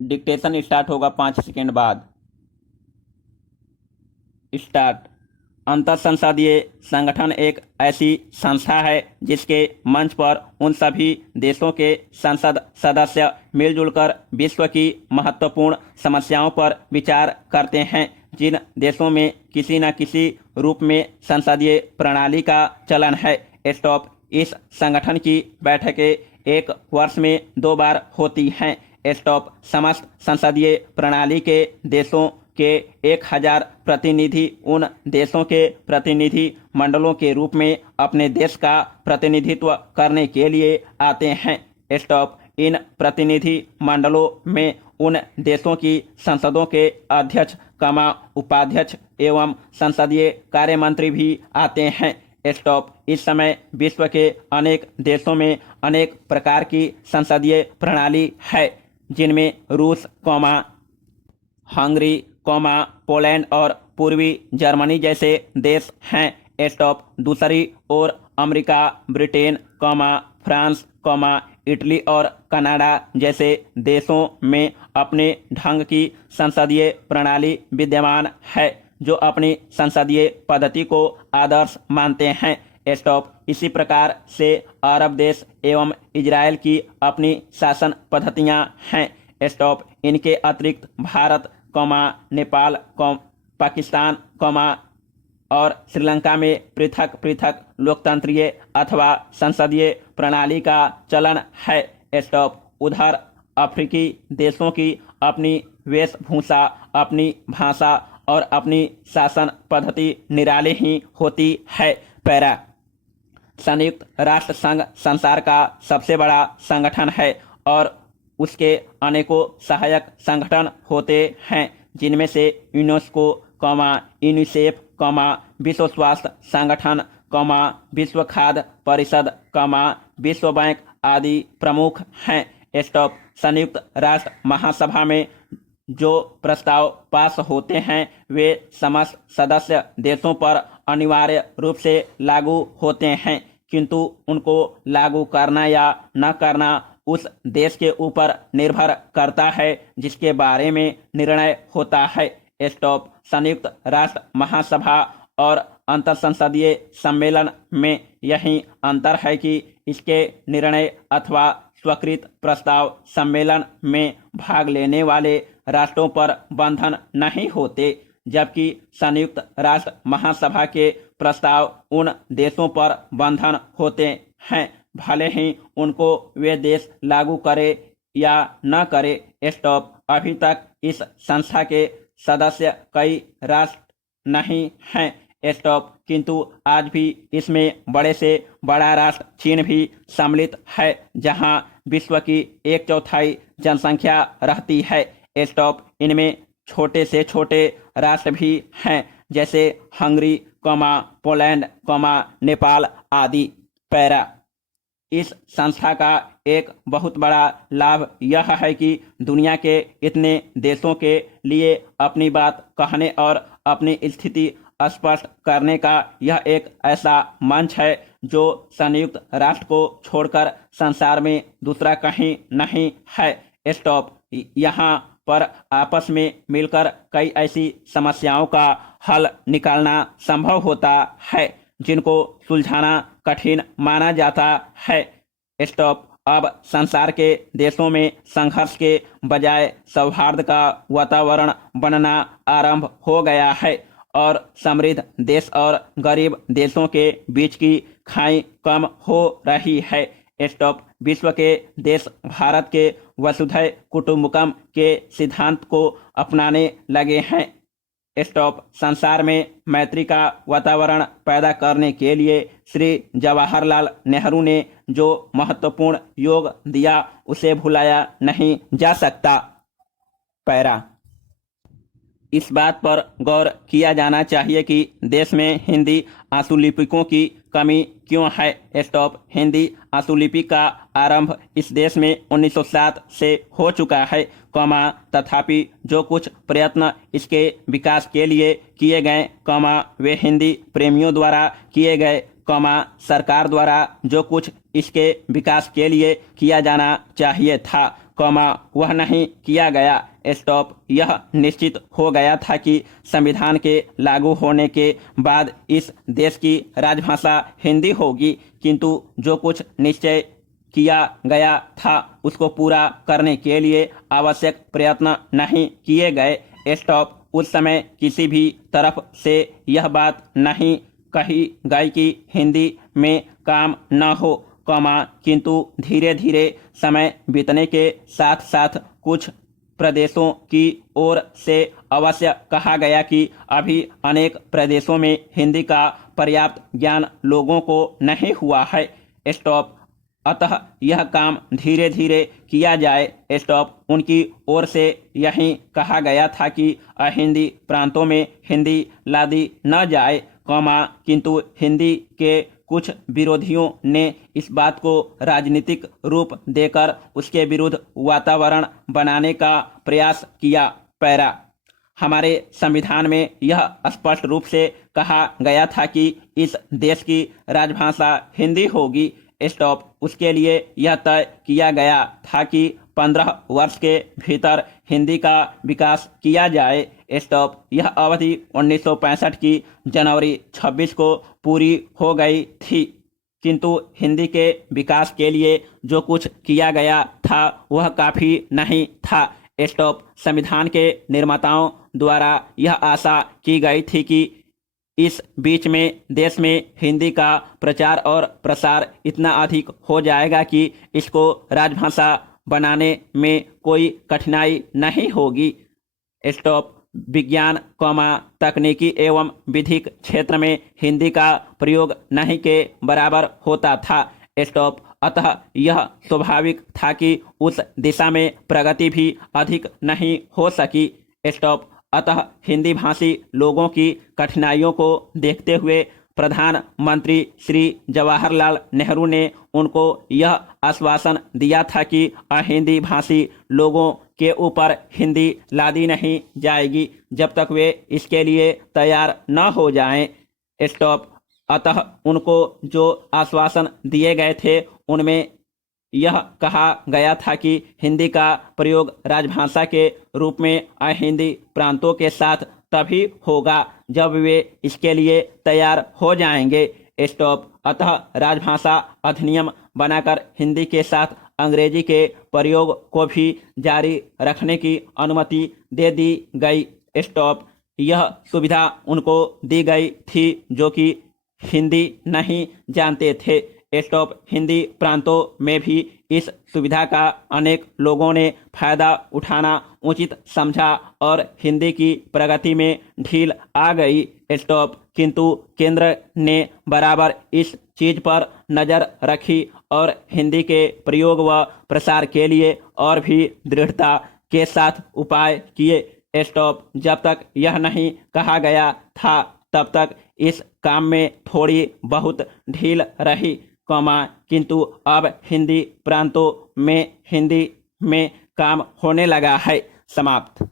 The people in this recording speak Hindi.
डिक्टेशन स्टार्ट होगा 5 सेकेंड बाद। स्टार्ट। अंतर संसदीय संगठन एक ऐसी संस्था है जिसके मंच पर उन सभी देशों के संसद सदस्य मिलजुल कर विश्व की महत्वपूर्ण समस्याओं पर विचार करते हैं। जिन देशों में किसी न किसी रूप में संसदीय प्रणाली का चलन है। स्टॉप। इस संगठन की बैठकें एक वर्ष में 2 बार होती हैं। स्टॉप। समस्त संसदीय प्रणाली के देशों के 1000 प्रतिनिधि उन देशों के प्रतिनिधि मंडलों के रूप में अपने देश का प्रतिनिधित्व करने के लिए आते हैं। स्टॉप। इन प्रतिनिधि मंडलों में उन देशों की संसदों के अध्यक्ष, उपाध्यक्ष एवं संसदीय कार्य मंत्री भी आते हैं। स्टॉप। इस समय विश्व के अनेक देशों में अनेक प्रकार की संसदीय प्रणाली है, जिनमें रूस, हंगरी, पोलैंड और पूर्वी जर्मनी जैसे देश हैं। स्टॉप। दूसरी ओर अमेरिका, ब्रिटेन, फ्रांस, इटली और कनाडा जैसे देशों में अपने ढंग की संसदीय प्रणाली विद्यमान है, जो अपनी संसदीय पद्धति को आदर्श मानते हैं। स्टॉप। इसी प्रकार से अरब देश एवं इजराइल की अपनी शासन पद्धतियां हैं। स्टॉप। इनके अतिरिक्त भारत, नेपाल, पाकिस्तान, और श्रीलंका में पृथक पृथक लोकतंत्रीय अथवा संसदीय प्रणाली का चलन है। स्टॉप। उधर अफ्रीकी देशों की अपनी वेशभूषा, अपनी भाषा और अपनी शासन पद्धति निराली ही होती है। पैरा। संयुक्त राष्ट्र संघ संसार का सबसे बड़ा संगठन है और उसके अनेकों सहायक संगठन होते हैं, जिनमें से यूनेस्को, यूनिसेफ, विश्व स्वास्थ्य संगठन, विश्व खाद्य परिषद, विश्व बैंक आदि प्रमुख हैं। स्टॉप। संयुक्त राष्ट्र महासभा में जो प्रस्ताव पास होते हैं वे समस्त सदस्य देशों पर अनिवार्य रूप से लागू होते हैं, किंतु उनको लागू करना या न करना उस देश के ऊपर निर्भर करता है जिसके बारे में निर्णय होता है। स्टॉप। संयुक्त राष्ट्र महासभा और अंतर संसदीय सम्मेलन में यही अंतर है कि इसके निर्णय अथवा स्वीकृत प्रस्ताव सम्मेलन में भाग लेने वाले राष्ट्रों पर बंधन नहीं होते, जबकि संयुक्त राष्ट्र महासभा के प्रस्ताव उन देशों पर बंधन होते हैं, भले ही उनको वे देश लागू करे या न करे। स्टॉप। अभी तक इस संस्था के सदस्य कई राष्ट्र नहीं हैं। स्टॉप। किंतु आज भी इसमें बड़े से बड़ा राष्ट्र चीन भी सम्मिलित है, जहां विश्व की 1/4 जनसंख्या रहती है। स्टॉप। इनमें छोटे से छोटे राष्ट्र भी हैं, जैसे हंगरी, पोलैंड, नेपाल आदि। पैरा। इस संस्था का एक बहुत बड़ा लाभ यह है कि दुनिया के इतने देशों के लिए अपनी बात कहने और अपनी स्थिति स्पष्ट करने का यह एक ऐसा मंच है जो संयुक्त राष्ट्र को छोड़कर संसार में दूसरा कहीं नहीं है। स्टॉप। यहाँ पर आपस में मिलकर कई ऐसी समस्याओं का हल निकालना संभव होता है जिनको सुलझाना कठिन माना जाता है। स्टॉप। अब संसार के देशों में संघर्ष के बजाय सौहार्द का वातावरण बनना आरंभ हो गया है और समृद्ध देश और गरीब देशों के बीच की खाई कम हो रही है। स्टॉप। विश्व के देश भारत के वसुधैव कुटुंबकम के सिद्धांत को अपनाने लगे हैं। स्टॉप। संसार में मैत्री का वातावरण पैदा करने के लिए श्री जवाहरलाल नेहरू ने जो महत्वपूर्ण योग दिया उसे भुलाया नहीं जा सकता। पैरा। इस बात पर गौर किया जाना चाहिए कि देश में हिंदी आशुलिपिकों की कमी क्यों है। स्टॉप। हिंदी आशुलिपि का आरंभ इस देश में 1907 से हो चुका है, तथापि जो कुछ प्रयत्न इसके विकास के लिए किए गए, वे हिंदी प्रेमियों द्वारा किए गए, सरकार द्वारा जो कुछ इसके विकास के लिए किया जाना चाहिए था, कॉमा वह नहीं किया गया, स्टॉप। यह निश्चित हो गया था कि संविधान के लागू होने के बाद इस देश की राजभाषा हिंदी होगी, किंतु जो कुछ निश्चय किया गया था उसको पूरा करने के लिए आवश्यक प्रयत्न नहीं किए गए, स्टॉप। उस समय किसी भी तरफ से यह बात नहीं कही गई कि हिंदी में काम न हो, कॉमा किंतु धीरे धीरे समय बीतने के साथ साथ कुछ प्रदेशों की ओर से अवश्य कहा गया कि अभी अनेक प्रदेशों में हिंदी का पर्याप्त ज्ञान लोगों को नहीं हुआ है, स्टॉप। अतः यह काम धीरे धीरे किया जाए, स्टॉप। उनकी ओर से यही कहा गया था कि अहिंदी प्रांतों में हिंदी लादी न जाए, कॉमा किंतु हिंदी के कुछ विरोधियों ने इस बात को राजनीतिक रूप देकर उसके विरुद्ध वातावरण बनाने का प्रयास किया। पैरा। हमारे संविधान में यह स्पष्ट रूप से कहा गया था कि इस देश की राजभाषा हिंदी होगी, स्टॉप। उसके लिए यह तय किया गया था कि 15 वर्ष के भीतर हिंदी का विकास किया जाए, स्टॉप। यह अवधि 1965 की जनवरी 26 को पूरी हो गई थी, किंतु हिंदी के विकास के लिए जो कुछ किया गया था वह काफ़ी नहीं था, स्टॉप। संविधान के निर्माताओं द्वारा यह आशा की गई थी कि इस बीच में देश में हिंदी का प्रचार और प्रसार इतना अधिक हो जाएगा कि इसको राजभाषा बनाने में कोई कठिनाई नहीं होगी, स्टॉप। विज्ञान कॉमा तकनीकी एवं विधिक क्षेत्र में हिंदी का प्रयोग नहीं के बराबर होता था, स्टॉप। अतः यह स्वाभाविक था कि उस दिशा में प्रगति भी अधिक नहीं हो सकी, स्टॉप। अतः हिंदी भाषी लोगों की कठिनाइयों को देखते हुए प्रधानमंत्री श्री जवाहरलाल नेहरू ने उनको यह आश्वासन दिया था कि अहिंदी भाषी लोगों के ऊपर हिंदी लादी नहीं जाएगी जब तक वे इसके लिए तैयार न हो जाएं, स्टॉप। अतः उनको जो आश्वासन दिए गए थे उनमें यह कहा गया था कि हिंदी का प्रयोग राजभाषा के रूप में अहिंदी प्रांतों के साथ तभी होगा जब वे इसके लिए तैयार हो जाएंगे, स्टॉप। अतः राजभाषा अधिनियम बनाकर हिंदी के साथ अंग्रेजी के प्रयोग को भी जारी रखने की अनुमति दे दी गई, स्टॉप। यह सुविधा उनको दी गई थी जो कि हिंदी नहीं जानते थे, स्टॉप। हिंदी प्रांतों में भी इस सुविधा का अनेक लोगों ने फायदा उठाना उचित समझा और हिंदी की प्रगति में ढील आ गई, स्टॉप। किंतु केंद्र ने बराबर इस चीज पर नज़र रखी और हिंदी के प्रयोग व प्रसार के लिए और भी दृढ़ता के साथ उपाय किए, स्टॉप। जब तक यह नहीं कहा गया था तब तक इस काम में थोड़ी बहुत ढील रही, कॉमा किंतु अब हिंदी प्रांतों में हिंदी में काम होने लगा है। समाप्त।